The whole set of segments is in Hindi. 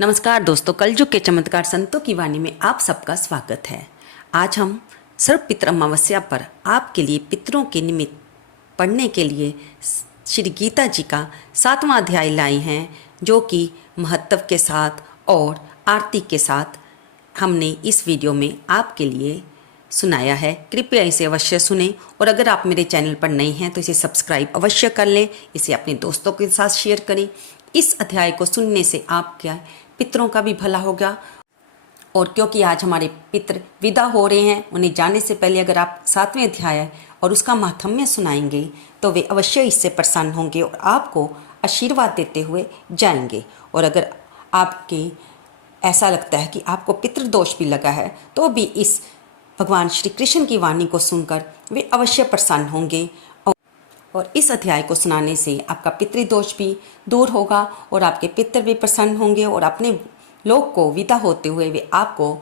नमस्कार दोस्तों, कलयुग के चमत्कार संतों की वाणी में आप सबका स्वागत है। आज हम सर्व पितृ अमावस्या पर आपके लिए पितरों के निमित्त पढ़ने के लिए श्री गीता जी का 7वां अध्याय लाए हैं, जो कि महत्व के साथ और आरती के साथ हमने इस वीडियो में आपके लिए सुनाया है। कृपया इसे अवश्य सुनें और अगर आप मेरे चैनल पर नए हैं तो इसे सब्सक्राइब अवश्य कर लें, इसे अपने दोस्तों के साथ शेयर करें। इस अध्याय को सुनने से आपके पितरों का भी भला होगा। और क्योंकि आज हमारे पितर विदा हो रहे हैं, उन्हें जाने से पहले अगर आप 7वें अध्याय और उसका माहात्म्य सुनाएंगे तो वे अवश्य इससे प्रसन्न होंगे और आपको आशीर्वाद देते हुए जाएंगे। और अगर आपके ऐसा लगता है कि आपको पितृदोष भी लगा है तो भी इस भगवान श्री कृष्ण की वाणी को सुनकर वे अवश्य प्रसन्न होंगे और इस अध्याय को सुनाने से आपका पितृदोष भी दूर होगा और आपके पितर भी प्रसन्न होंगे और अपने लोक को विदा होते हुए वे आपको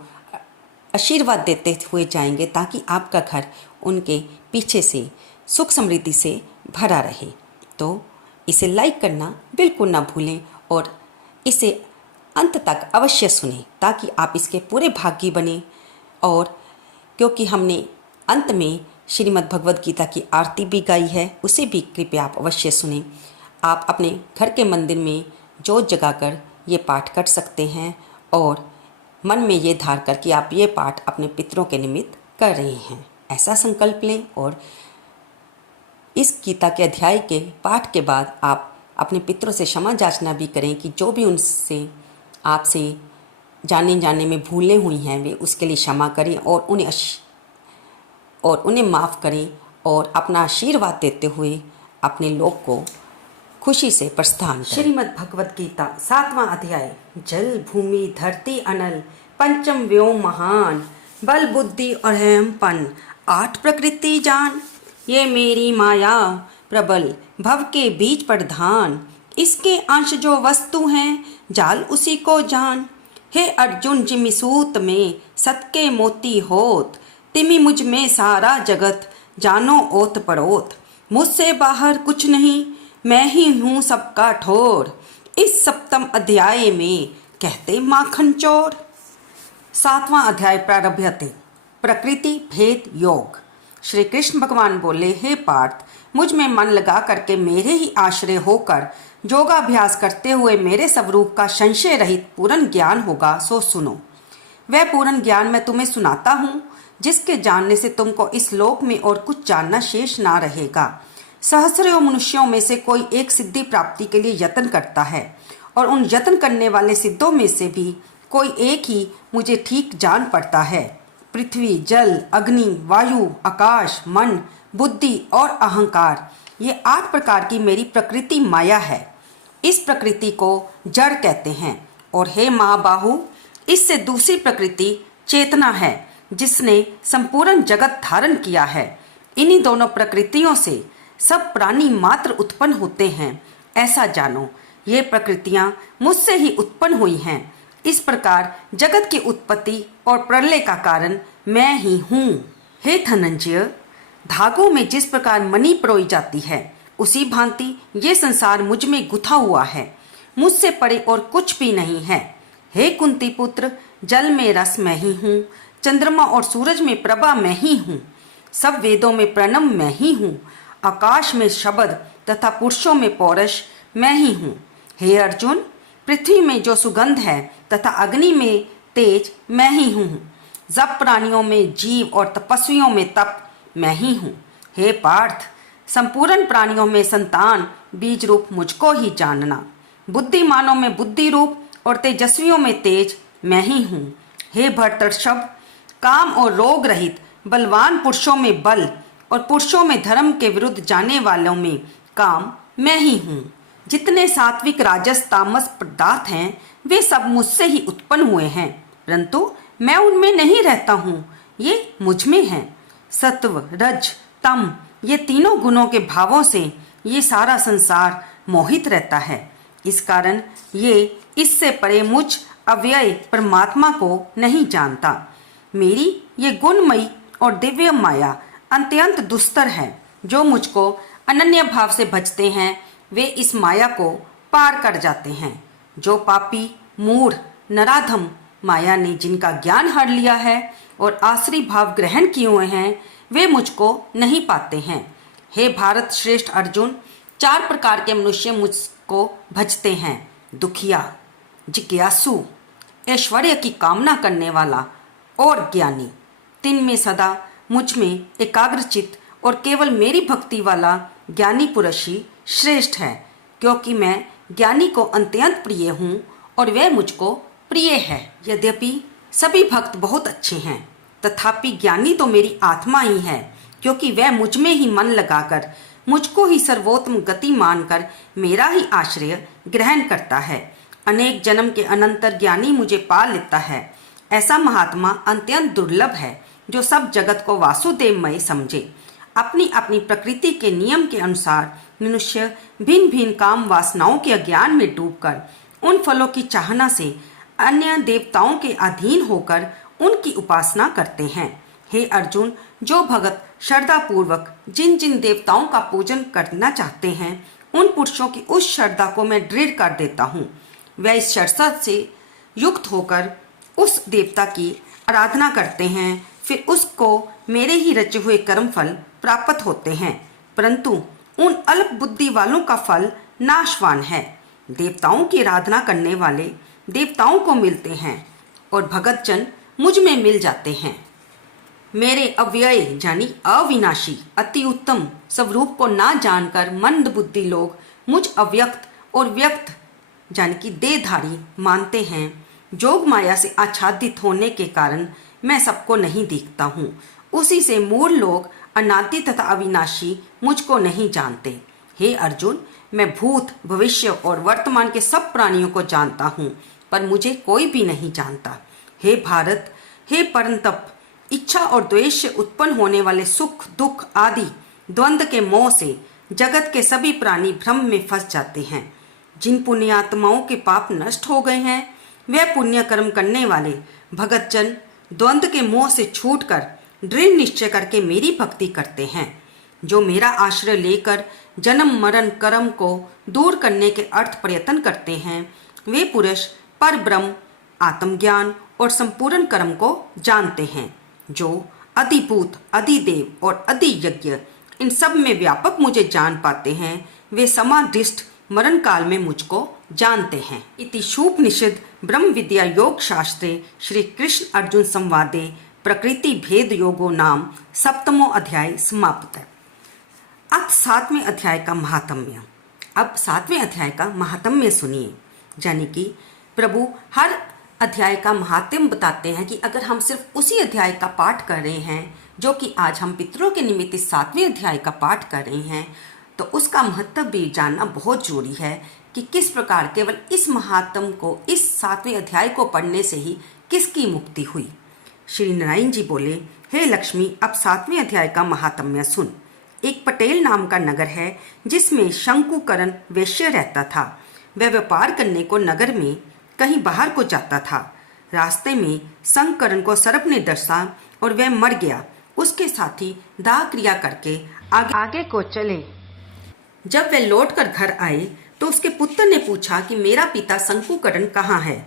आशीर्वाद देते हुए जाएंगे, ताकि आपका घर उनके पीछे से सुख समृद्धि से भरा रहे। तो इसे लाइक करना बिल्कुल ना भूलें और इसे अंत तक अवश्य सुनें, ताकि आप इसके पूरे भागी बने। और क्योंकि हमने अंत में श्रीमद् भगवद गीता की आरती भी गाई है, उसे भी कृपया आप अवश्य सुनें। आप अपने घर के मंदिर में जोत जगाकर ये पाठ कर सकते हैं और मन में ये धार कर कि आप ये पाठ अपने पितरों के निमित्त कर रहे हैं, ऐसा संकल्प लें। और इस गीता के अध्याय के पाठ के बाद आप अपने पितरों से क्षमा याचना भी करें कि जो भी उनसे आपसे जाने में भूलें हुई हैं वे उसके लिए क्षमा करें और उन्हें माफ़ करें और अपना आशीर्वाद देते हुए अपने लोक को खुशी से प्रस्थान करें। श्रीमद् भगवद गीता 7वां अध्याय। जल भूमि धरती अनल पंचम व्योम महान, बल बुद्धि और अहमपन 8 प्रकृति जान। ये मेरी माया प्रबल भव के बीच प्रधान, इसके अंश जो वस्तु हैं जाल उसी को जान। हे अर्जुन जिमि सूत में सत के मोती होत, तिमि मुझ में सारा जगत जानो ओत पड़ोत। मुझसे बाहर कुछ नहीं, मैं ही हूँ सबका ठोर, इस 7वें अध्याय में कहते माखन चोर। 7वां अध्याय प्रारभ्यते। प्रकृति भेद योग। श्री कृष्ण भगवान बोले, हे पार्थ, मुझ में मन लगा करके मेरे ही आश्रय होकर योगाभ्यास करते हुए मेरे स्वरूप का संशय रहित पूर्ण ज्ञान होगा, सो सुनो। वह पूर्ण ज्ञान मैं तुम्हें सुनाता हूँ, जिसके जानने से तुमको इस लोक में और कुछ जानना शेष ना रहेगा। सहस्रों मनुष्यों में से कोई एक सिद्धि प्राप्ति के लिए यत्न करता है और उन यत्न करने वाले सिद्धों में से भी कोई एक ही मुझे ठीक जान पड़ता है। पृथ्वी, जल, अग्नि, वायु, आकाश, मन, बुद्धि और अहंकार, ये 8 प्रकार की मेरी प्रकृति माया है। इस प्रकृति को जड़ कहते हैं। और हे महाबाहु, इससे दूसरी प्रकृति चेतना है, जिसने संपूर्ण जगत धारण किया है। इन्हीं दोनों प्रकृतियों से सब प्राणी मात्र उत्पन्न होते हैं, ऐसा जानो। ये प्रकृतियां मुझसे ही उत्पन्न हुई हैं। इस प्रकार जगत की उत्पत्ति और प्रलय का कारण मैं ही हूँ। हे धनंजय, धागों में जिस प्रकार मणि परोई जाती है, उसी भांति ये संसार मुझ में गुथा हुआ है। मुझसे परे और कुछ भी नहीं है। हे कुंती पुत्र, जल में रस मैं ही हूँ, चंद्रमा और सूरज में प्रभा मैं ही हूँ, सब वेदों में प्रणव मैं ही हूँ, आकाश में शब्द तथा पुरुषों में पौरुष मैं ही हूँ। हे अर्जुन, पृथ्वी में जो सुगंध है तथा अग्नि में तेज मैं ही हूँ, जब प्राणियों में जीव और तपस्वियों में तप मैं ही हूँ। हे पार्थ, संपूर्ण प्राणियों में संतान बीज रूप मुझको ही जानना। बुद्धिमानों में बुद्धि रूप और तेजस्वियों में तेज मैं ही हूँ। हे भरतर्षभ, काम और रोग रहित बलवान पुरुषों में बल और पुरुषों में धर्म के विरुद्ध जाने वालों में काम मैं ही हूँ। जितने सात्विक राजस तामस पदार्थ हैं वे सब मुझसे ही उत्पन्न हुए हैं, परंतु मैं उनमें नहीं रहता हूँ, ये मुझ में हैं। सत्व, रज, तम, ये तीनों गुणों के भावों से ये सारा संसार मोहित रहता है। इस कारण ये इससे परे मुझ अव्यय परमात्मा को नहीं जानता। मेरी ये गुणमयी और दिव्य माया अत्यंत दुस्तर है। जो मुझको अनन्य भाव से भजते हैं वे इस माया को पार कर जाते हैं। जो पापी मूढ़ नराधम माया ने जिनका ज्ञान हर लिया है और आसुरी भाव ग्रहण किए हुए हैं, वे मुझको नहीं पाते हैं। हे भारत श्रेष्ठ अर्जुन, 4 प्रकार के मनुष्य मुझको भजते हैं। दुखिया, जिज्ञासु, ऐश्वर्य की कामना करने वाला और ज्ञानी। 3 में सदा मुझ में एकाग्रचित और केवल मेरी भक्ति वाला ज्ञानी पुरुष ही श्रेष्ठ है, क्योंकि मैं ज्ञानी को अत्यंत प्रिय हूँ और वह मुझको प्रिय है। यद्यपि सभी भक्त बहुत अच्छे हैं, तथापि ज्ञानी तो मेरी आत्मा ही है, क्योंकि वह मुझ में ही मन लगाकर मुझको ही सर्वोत्तम गति मानकर मेरा ही आश्रय ग्रहण करता है। अनेक जन्म के अनंतर ज्ञानी मुझे पा लेता है। ऐसा महात्मा अत्यंत दुर्लभ है जो सब जगत को वासुदेवमय समझे। अपनी अपनी प्रकृति के नियम के अनुसार मनुष्य भिन्न भिन्न काम वासनाओं के अज्ञान में डूबकर उन फलों की चाहना से अन्य देवताओं के अधीन होकर उनकी उपासना करते हैं। हे अर्जुन, जो भगत श्रद्धा पूर्वक जिन जिन देवताओं का पूजन करना चाहते हैं, उन पुरुषों की उस श्रद्धा को मैं दृढ़ कर देता हूँ। वह इस श्रद्धा से युक्त होकर उस देवता की आराधना करते हैं, फिर उसको मेरे ही रचे हुए कर्म फल प्राप्त होते हैं। परंतु उन अल्प बुद्धि वालों का फल नाशवान है। देवताओं की आराधना करने वाले देवताओं को मिलते हैं और भगतजन मुझ में मिल जाते हैं। मेरे अव्यय यानी अविनाशी अति उत्तम स्वरूप को ना जानकर मंद बुद्धि लोग मुझ अव्यक्त और व्यक्त यानी कि देहधारी मानते हैं। जोग माया से आच्छादित होने के कारण मैं सबको नहीं दिखता हूँ। उसी से मूढ़ लोग अनादि तथा अविनाशी मुझको नहीं जानते। हे अर्जुन, मैं भूत भविष्य और वर्तमान के सब प्राणियों को जानता हूँ, पर मुझे कोई भी नहीं जानता। हे भारत, हे परंतप, इच्छा और द्वेष से उत्पन्न होने वाले सुख दुख आदि द्वंद्व के मोह से जगत के सभी प्राणी भ्रम में फंस जाते हैं। जिन पुण्यात्माओं के पाप नष्ट हो गए हैं, वे पुण्य कर्म करने वाले भगतजन द्वंद्व के मोह से छूटकर दृढ़ निश्चय करके मेरी भक्ति करते हैं। जो मेरा आश्रय लेकर जन्म मरण कर्म को दूर करने के अर्थ प्रयत्न करते हैं, वे पुरुष पर ब्रह्म आत्मज्ञान और संपूर्ण कर्म को जानते हैं। जो अधिभूत अधिदेव और अधियज्ञ इन सब में व्यापक मुझे जान पाते हैं, वे समाधिष्ठ मरण काल में मुझको जानते हैं। इति शूपनिषद ब्रह्म विद्या योग शास्त्रे श्री कृष्ण अर्जुन संवादे प्रकृति भेद योगो नाम 7वां अध्याय समाप्त है। अब 7वें अध्याय का महात्म्य। अब 7वें अध्याय का महात्म्य सुनिए। यानी कि प्रभु हर अध्याय का महात्म्य बताते हैं कि अगर हम सिर्फ उसी अध्याय का पाठ कर रहे हैं, जो कि आज हम पितरों के निमित्त 7वें अध्याय का पाठ कर रहे हैं, तो उसका महत्व भी जानना बहुत जरूरी है कि किस प्रकार केवल इस महात्म को, इस 7वें अध्याय को पढ़ने से ही किसकी मुक्ति हुई। श्री नारायण जी बोले, हे लक्ष्मी, अब 7वें अध्याय का महात्म्य सुन। एक पटेल नाम का नगर है जिसमें शंकुकरण वैश्य रहता था। वह व्यापार करने को नगर में कहीं बाहर को जाता था। रास्ते में शंकरण को सर्प ने डसा और वह मर गया। उसके साथी दाह क्रिया करके आगे को चले। जब वे लौटकर घर आए तो उसके पुत्र ने पूछा कि मेरा पिता शंकुकरण कहाँ है।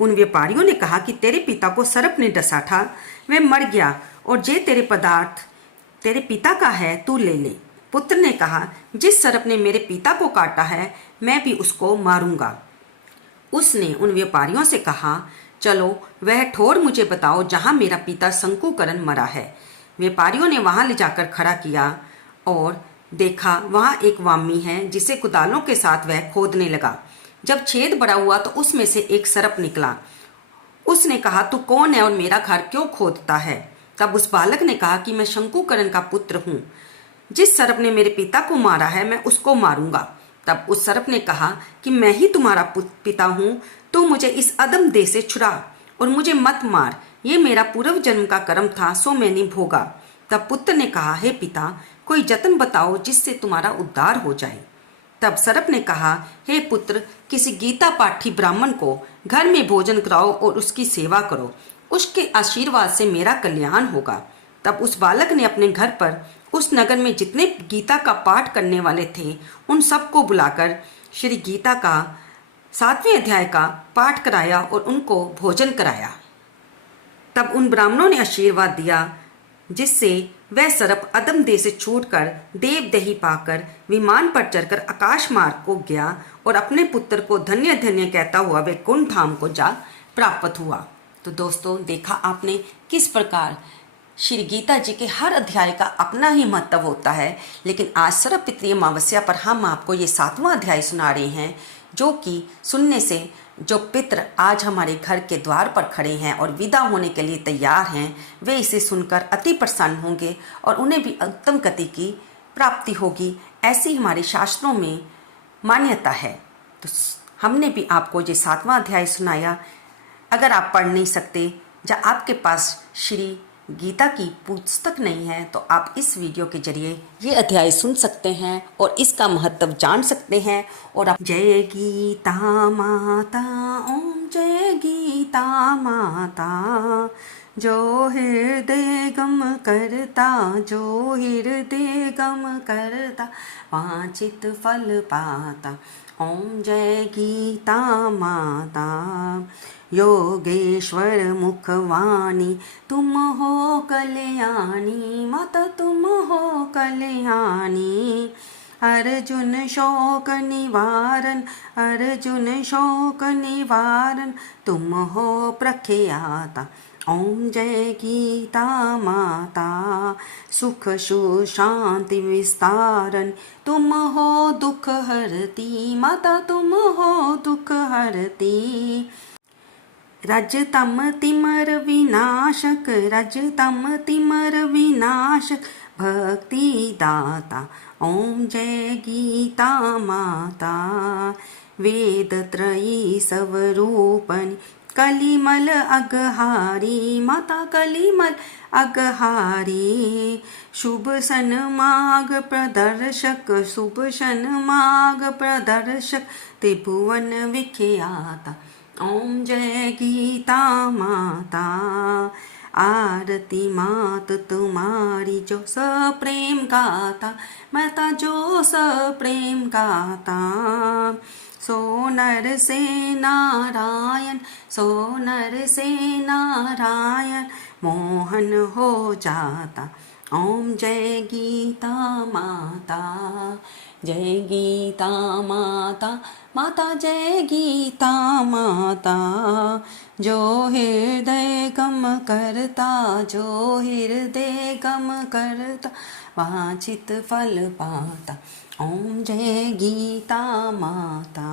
उन व्यापारियों ने कहा कि तेरे पिता को सर्प ने डसा था, वह मर गया और जे तेरे पदार्थ तेरे पिता का है, तू ले ले। पुत्र ने कहा, जिस सर्प ने मेरे पिता को काटा है, मैं भी उसको मारूंगा। उसने उन व्यापारियों से कहा, चलो वह ठोर मुझे बताओ जहाँ मेरा पिता शंकुकरण मरा है। व्यापारियों ने वहाँ ले जाकर खड़ा किया और देखा वहाँ एक वामी है जिसे कुदालों के साथ वह खोदने लगा। जब छेद बड़ा हुआ तो उसमें से एक सर्प निकला। उसने कहा, तू कौन है और मेरा घर क्यों खोदता है। तब उस बालक ने कहा कि मैं शंकुकरण का पुत्र हूँ। जिस सर्प ने मेरे पिता को मारा है, मैं उसको मारूंगा। तब उस सर्प ने कहा कि मैं ही तुम्हारा पिता हूँ, तो मुझे इस अदम देह से छुड़ा और मुझे मत मार। ये मेरा पूर्व जन्म का कर्म था, सो मैंने भोगा। तब पुत्र ने कहा, हे पिता, कोई जतन बताओ जिससे तुम्हारा उद्धार हो जाए। तब सर्प ने कहा, हे पुत्र, किसी गीता पाठी ब्राह्मण को घर में भोजन कराओ और उसकी सेवा करो, उसके आशीर्वाद से मेरा कल्याण होगा। तब उस बालक ने अपने घर पर उस नगर में जितने गीता का पाठ करने वाले थे, उन सबको बुलाकर श्री गीता का 7वें अध्याय का पाठ कराया और उनको भोजन कराया। तब उन ब्राह्मणों ने आशीर्वाद दिया, जिससे वह सर्प अदम देह से छूटकर देव दही पाकर विमान पर चढ़कर आकाश मार्ग को गया और अपने पुत्र को धन्य धन्य कहता हुआ वे कुंठ धाम को जा प्राप्त हुआ। तो दोस्तों, देखा आपने किस प्रकार श्री गीता जी के हर अध्याय का अपना ही महत्व होता है। लेकिन आज सर्प पितृ अमावस्या पर हम आपको ये 7वां अध्याय सुना रहे हैं, जो कि सुनने से जो पितृ आज हमारे घर के द्वार पर खड़े हैं और विदा होने के लिए तैयार हैं, वे इसे सुनकर अति प्रसन्न होंगे और उन्हें भी उत्तम गति की प्राप्ति होगी। ऐसी हमारे शास्त्रों में मान्यता है। तो हमने भी आपको ये 7वां अध्याय सुनाया। अगर आप पढ़ नहीं सकते या आपके पास श्री गीता की पुस्तक नहीं है, तो आप इस वीडियो के जरिए ये अध्याय सुन सकते हैं और इसका महत्व जान सकते हैं। और आप जय गीता माता, ओम जय गीता माता, जो हृदय गम करता, जो हृदय गम करता, वांछित फल पाता। ओम जय गीता माता, योगेश्वर मुखवाणी, तुम हो कल्याणी, माता तुम हो कल्याणी। अर्जुन शोक निवारण, अर्जुन शोक निवारण, तुम हो प्रख्याता। ओम जय गीता माता, सुख शु शांति विस्तारण, तुम हो दुख हरती, माता तुम हो दुख हरती। रजतम तिमर विनाशक, रजतम तिमर विनाशक, भक्ति दाता। ओम जय गीता माता, वेद त्रयी स्वरूपन, कलिमल अगहारी, माता कलिमल अगहारी। शुभ सन्मार्ग प्रदर्शक, शुभ सन्मार्ग प्रदर्शक, त्रिभुवन विख्याता। ओम जय गीता माता, आरती मात तुम्हारी, जो सप्रेम गाता, माता जो सप्रेम गाता। सो नर से नारायण, सो नर से नारायण, मोहन हो जाता। ओम जय गीता माता, जय गीता माता, माता जय गीता माता, जो हृदय गम करता, जो हृदय गम करता, वांछित फल पाता। ओम जय गीता माता,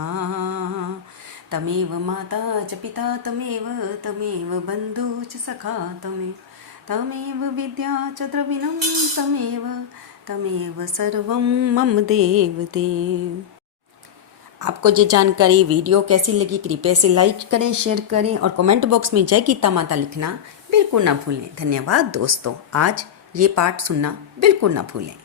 तमेव माता च पिता तमेव, तमेव बंधु च सखा तमेव, तमेव विद्या च द्रविणं तमेव, तमेव सर्वं मम देव देव। आपको ये जानकारी वीडियो कैसी लगी, कृपया से लाइक करें, शेयर करें और कमेंट बॉक्स में जय गीता माता लिखना बिल्कुल ना भूलें। धन्यवाद दोस्तों, आज ये पाठ सुनना बिल्कुल ना भूलें।